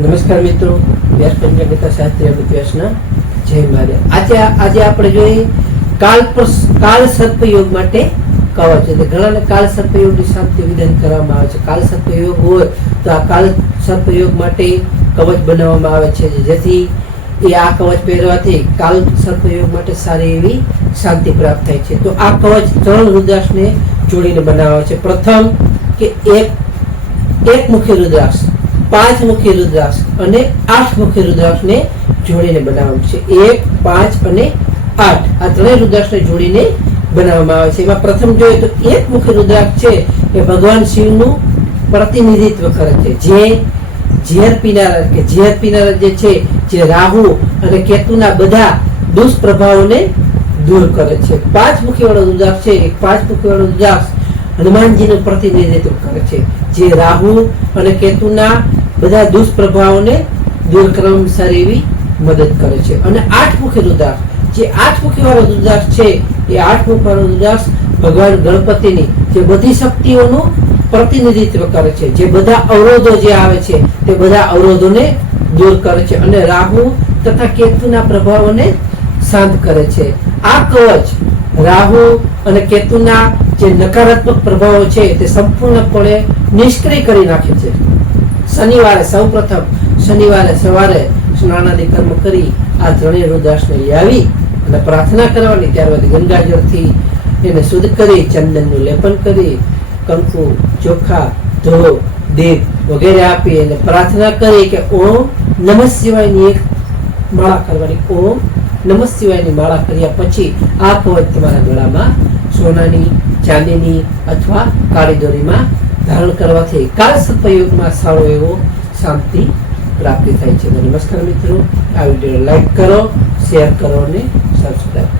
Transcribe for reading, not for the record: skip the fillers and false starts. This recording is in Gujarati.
નમસ્કાર મિત્રો, વ્યાસ પંચામૃત શાસ્ત્રીય વ્યાસના જય મહાદેવ। આજે આપણે જોઈએ કાળ સર્પયોગ માટે કવચ। એટલે ઘણાને કાળ સર્પયોગની શાંતિ વિધાન કરવામાં આવે છે। કાળ સર્પયોગ હોય તો આ કાળ સર્પયોગ માટે કવચ બનાવવામાં આવે છે, જેથી આ કવચ પહેરવાથી કાળ સર્પયોગ માટે સારી એવી શાંતિ પ્રાપ્ત થાય છે। તો આ કવચ 3 રુદ્રાક્ષને જોડીને બનાવે છે। પ્રથમ કે એક મુખી રુદ્રાક્ષ, 5 મુખી રુદ્રાક્ષ અને 8 મુખી રુદ્રાક્ષને જોડીને બનાવવામાં છે। 1, 5 અને 8 આ ત્રણેય રુદ્રાક્ષને જોડીને બનાવવામાં આવે છે। એમાં પ્રથમ જોઈએ તો એક મુખી રુદ્રાક્ષ છે એ ભગવાન શિવનું પ્રતિનિધિત્વ કરે છે, જે ઝેર પીનારા જે છે, જે રાહુ અને કેતુના બધા દુષ્પ્રભાવોને દૂર કરે છે। 5 મુખી વાળો રુદ્રાક્ષ છે, 5 મુખી વાળો રુદ્રાક્ષ હનુમાનજીનું પ્રતિનિધિત્વ કરે છે, જે રાહુ અને કેતુના બધા દુષ્પ્રભાવોને દૂર કરવામાં સારી એવી મદદ કરે છે। અને 8 મુખી રુદ્રાક્ષ, જે 8 મુખી વાળો રુદ્રાક્ષ છે, એ 8 મુખી વાળો રુદ્રાક્ષ ભગવાન ગણપતિની જે બધી શક્તિઓનું પ્રતિનિધિત્વ કરે છે, જે બધા અવરોધો જે આવે છે તે બધા અવરોધોને દૂર કરે છે અને રાહુ તથા કેતુના પ્રભાવોને શાંત કરે છે। આ કવચ રાહુ અને કેતુના જે નકારાત્મક પ્રભાવો છે તે સંપૂર્ણપણે નિષ્ક્રિય કરી નાખે છે। શનિવારે સવારે સ્નાનાદિ કર્મ કરી આ ત્રણેય રુદ્રાક્ષને લઈ આવી અને પ્રાર્થના કરવાની। ત્યારબાદ ગંગાજળથી એને શુદ્ધ કરી, ચંદનનું લેપન કરી, કંકુ, ચોખા, ધૂપ, દીપ વગેરે આપી અને પ્રાર્થના કરી કે ઓમ નમઃ શિવાયની એક માળા કરવાની। ઓમ નમઃ શિવાયની માળા કર્યા પછી આ કવચ તમારા ગળામાં સોનાની, ચાંદીની અથવા કાળી દોરીમાં ધારણ કરવાથી કાળ સર્પયોગમાં સારો એવો શાંતિ પ્રાપ્તિ થાય છે। નમસ્કાર મિત્રો, આ વિડીયો લાઈક કરો, શેર કરો અને સબસ્ક્રાઈબ કરો।